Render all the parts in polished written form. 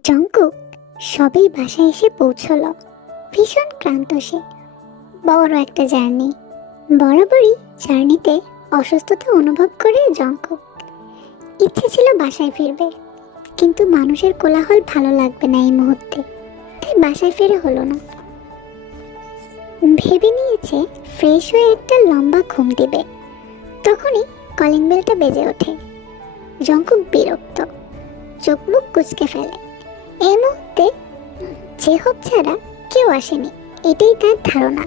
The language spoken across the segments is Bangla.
জঙ্কুক সবেই বাসায় এসে পৌঁছলো। ভীষণ ক্লান্ত সে। বড় একটা জার্নি। বরাবরই জার্নিতে অসুস্থতা অনুভব করে জঙ্কুক। ইচ্ছে ছিল বাসায় ফিরবে, কিন্তু মানুষের কোলাহল ভালো লাগবে না এই মুহূর্তে, তাই বাসায় ফিরে হলো না। ভেবে নিয়েছে ফ্রেশ হয়ে একটা লম্বা ঘুম দিবে। তখনই কলিং বেলটা বেজে ওঠে। জঙ্কুক বিরক্ত, চোখ মুখ কুঁচকে ফেলে। এই মুহূর্তে চেহব ছাড়া কেউ আসেনি, এটাই তার ধারণা।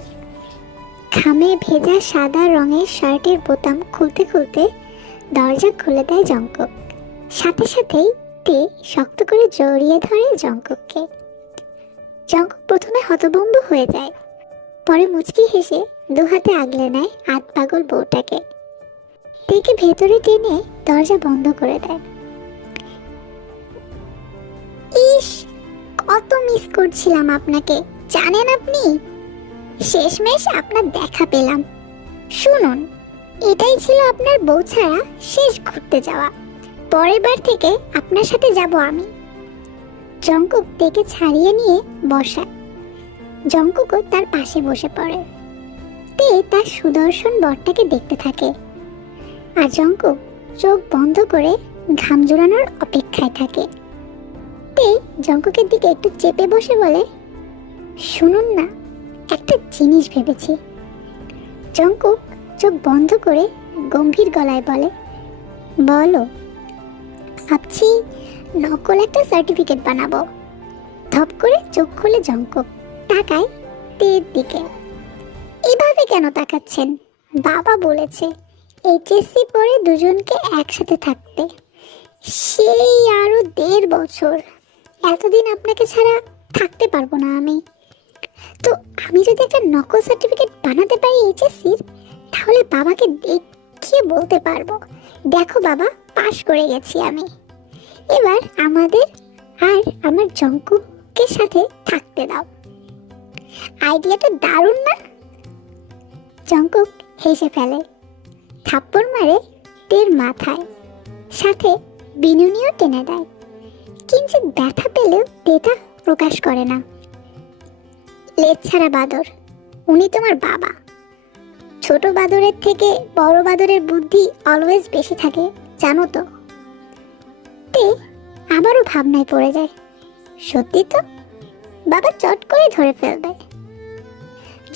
ঘামে ভেজা সাদা রঙের শার্টের বোতাম খুলতে খুলতে দরজা খুলে দেয় জঙ্কুক। সাথে সাথেই তে শক্ত করে জড়িয়ে ধরে জঙ্কুককে। জঙ্কুক প্রথমে হতভম্ব হয়ে যায়, পরে মুচকি হেসে দুহাতে আগলে নেয় আধ পাগল বউটাকে। তেকে ভেতরে টেনে দরজা বন্ধ করে দেয়। ইস, কত মিস করছিলাম আপনাকে, জানেন আপনি? শেষমেশ আপনার দেখা পেলাম। শুনুন, এটাই ছিল আপনার বউ ছাড়া শেষ ঘুরতে যাওয়া। পরের বার থেকে আপনার সাথে যাব আমি। জঙ্কুক তেকে ছাড়িয়ে নিয়ে বসায়। জঙ্কুকও তার পাশে বসে পড়ে। তে তার সুদর্শন বরটাকে দেখতে থাকে, আর জঙ্কুক চোখ বন্ধ করে ঘাম জোড়ানোর অপেক্ষায় থাকে। তে জঙ্কুকের দিকে একটু চেপে বসে বলে, শুনুন না, একটা জিনিস ভেবেছি। জঙ্কুক চোখ বন্ধ করে গম্ভীর গলায় বলে, বলো। ভাবছি নকল একটা সার্টিফিকেট বানাবো। ধপ করে চোখ খুলে জঙ্কুক তাকায় তের দিকে। এভাবে কেন তাকাচ্ছেন? বাবা বলেছে এইচএসসি পরে দুজনকে একসাথে থাকতে। সেই আরো 1.5 বছর। এতদিন আপনাকে ছাড়া থাকতে পারবো না আমি। তো আমি যদি একটা নকল সার্টিফিকেট বানাতে পারি এইচএসসির, তাহলে বাবাকে দেখিয়ে বলতে পারবো, দেখো বাবা, পাশ করে গেছি আমি। এবার আমাদের আর আমার জঙ্কুকের সাথে থাকতে দাও। আইডিয়াটা দারুণ না? জঙ্কুক হেসে ফেলে, থাপ্পড় মারে তের মাথায়, সাথে বিনুনিও টেনে দেয়। কিঞ্চিত ব্যথা পেলেও তেটা প্রকাশ করে না। লেজ ছাড়া বাদর, উনি তোমার বাবা। ছোট বাদরের থেকে বড় বাদরের বুদ্ধি অলওয়েজ বেশি থাকে, জানো তো? তে আবারও ভাবনায় পড়ে যায়। সত্যি তো, বাবা চট করে ধরে ফেলবে।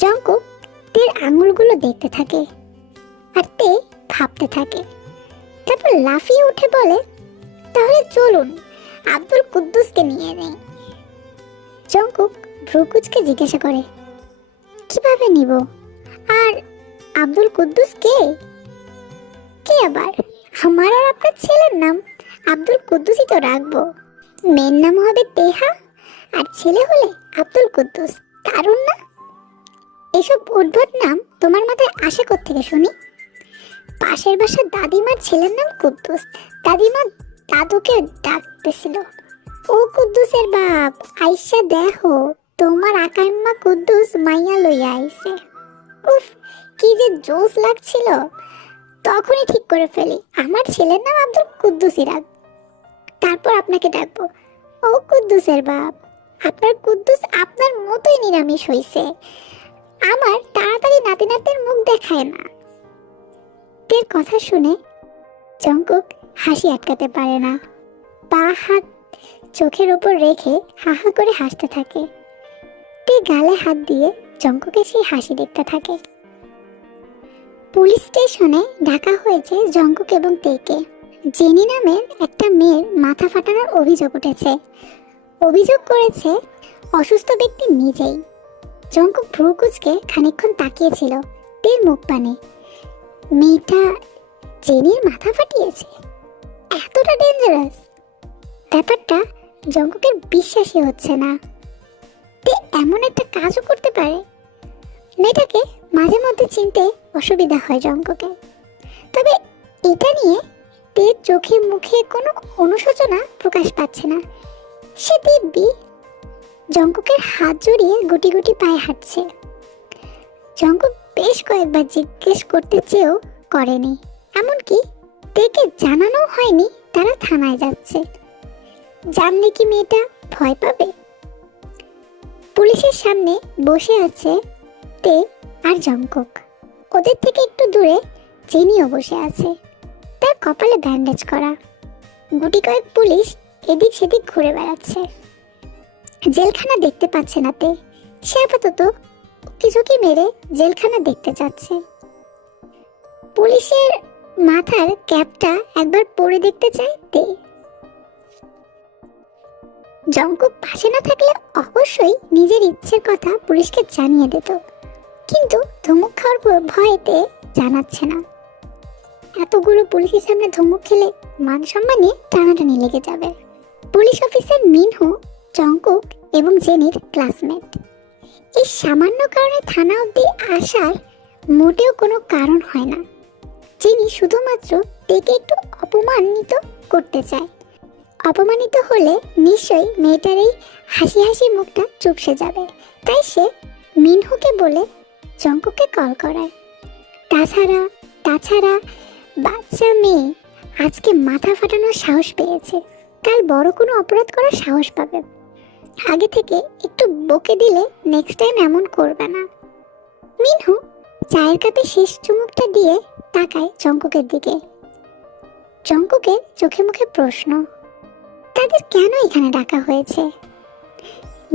জঙ্কুক তের আঙুলগুলো দেখতে থাকে, আর তে ভাবতে থাকে। তারপর লাফিয়ে উঠে বলে, তাহলে চলুন আব্দুল কুদ্দুসকে নিয়ে নেই। জঙ্কুক ভ্রুকুচকে জিজ্ঞাসা করে, কিভাবে নিব? আর আব্দুল কুদ্দুস কে? কে আবার? আমার আর আপনার ছেলের নাম আব্দুল কুদ্দুসই তো রাখবো। মেয়ের নাম হবে তেহা, আর ছেলে হলে আব্দুল কুদ্দুস। দারুণ না? এসব উদ্ভট নাম তোমার মাথায় আসে কোত্থেকে শুনি? পাশের বাসার দাদিমার ছেলের নাম কুদ্দুস। দাদিমা দাদুকে ডাকতেছিল, ও কুদ্দুসের বাপ, আইসা দেখো তোমার আকাইম্মা কুদ্দুস মাইয়া লইয়া আইছে। উফ, কি যে জোস লাগছিল। তখনই ঠিক করে ফেলি, আমার ছেলের নাম আব্দুল কুদ্দুসই রাখ। তারপর আপনাকে ডাকবো, ও কুদ্দুসের বাপ, আপনার কুদ্দুস আপনার মতোই নিরামিষ হইছে। আমার তাড়াতাড়ি নাতি নাতির মুখ দেখায় না। তের কথা শুনে জঙ্কুক হাসি আটকাতে পারে না। পা হাত চোখের ওপর রেখে হা হা করে হাসতে থাকে। তে গালে হাত দিয়ে জঙ্কুকে সেই হাসি দেখতে থাকে। পুলিশ স্টেশনে ডাকা হয়েছে জঙ্কুক এবং তেকে। জেনি নামের একটা মেয়ের মাথা ফাটানোর অভিযোগ উঠেছে। অভিযোগ করেছে অসুস্থ ব্যক্তি নিজেই। জঙ্কুক ভ্রুকুচকে খানিকক্ষণ তাকিয়েছিল তের মুখ পানে। মেয়েটা জেনির মাথা ফাটিয়েছে? এতটা ডেঞ্জারাস? ব্যাপারটা জঙ্কুকের বিশ্বাসই হচ্ছে না। তে এমন একটা কাজও করতে পারে? মেয়েটাকে মাঝে মধ্যে চিনতে অসুবিধা হয় জঙ্কুকের। তবে এটা নিয়ে তের চোখে মুখে কোনো অনুশোচনা প্রকাশ পাচ্ছে না। সে দিব্যি জঙ্কুকের হাত জড়িয়ে গুটি গুটি পায়ে হাঁটছে। জঙ্কুক বেশ কয়েকবার জিজ্ঞেস করতে চেয়েও করেনি, এমনকি তেকে জানানো হয়নি তারা থানায় যাচ্ছে। জানলে কি মেয়েটা ভয় পাবে? পুলিশের সামনে বসে আছে তে আর জঙ্কুক। ওদের থেকে একটু দূরে জেনিও বসে আছে, তার কপালে ব্যান্ডেজ করা। গুটি কয়েক পুলিশ এদিক সেদিক ঘুরে বেড়াচ্ছে। জেলখানা দেখতে পাচ্ছে না তে, সে আপাতত উকিঝুঁকি মেরে জেলখানা দেখতে যাচ্ছে। পুলিশের মাথার ক্যাপটা একবার পরে দেখতে চায় তে। জঙ্কুক পাশে না থাকলে অবশ্যই নিজের ইচ্ছের কথা পুলিশকে জানিয়ে দিত, কিন্তু ধমক খাওয়ার ভয়েতে জানাচ্ছে না। এতগুলো পুলিশের সামনে ধমক খেলে মান সম্মানে টানাটানি লেগে যাবে। পুলিশ অফিসার মিনহো জঙ্কুক এবং জেনির ক্লাসমেট। এই সামান্য কারণে থানা অবধি আসার মোটেও কোনো কারণ হয় না। জেনি শুধুমাত্র তেকে একটু অপমানিত করতে চায়। অপমানিত হলে নিশ্চয়ই মেয়েটার এই হাসি হাসি মুখটা চুপসে যাবে, তাই সে মিনহোকে বলে জঙ্কুককে কল করায়। তাছাড়া বাচ্চা মেয়ে আজকে মাথা ফাটানোর সাহস পেয়েছে, কাল বড় কোনো অপরাধ করার সাহস পাবে। আগে থেকে একটু বকে দিলে নেক্সট টাইম এমন করবে না। মিনহো চায়ের কাপে শেষ চুমুকটা দিয়ে তাকায় জঙ্কুকের দিকে। জঙ্কুকের চোখে মুখে প্রশ্ন, তাদের কেন এখানে ডাকা হয়েছে?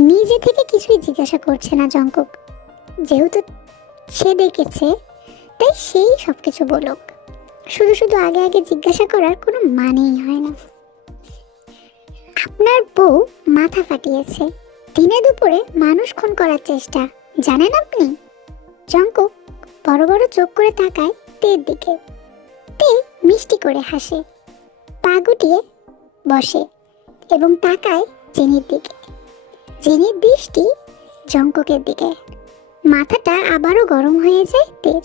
নিজে থেকে কিছুই জিজ্ঞাসা করছে না জঙ্কুক, যেহেতু সে দেখেছে তাই সেই সবকিছু বলুক। শুধু শুধু আগে আগে জিজ্ঞাসা করার কোনো মানেই হয় না। আপনার বউ মাথা ফাটিয়েছে, দিনে দুপুরে মানুষ খুন করার চেষ্টা, জানেন আপনি? জঙ্কুক বড় বড় চোখ করে তাকায় তের দিকে। তে মিষ্টি করে হাসে, পা গুটিয়ে বসে এবং তাকায় জেনির দিকে। জেনির দৃষ্টি জঙ্কুকের দিকে। মাথাটা আবারও গরম হয়ে যায় তের।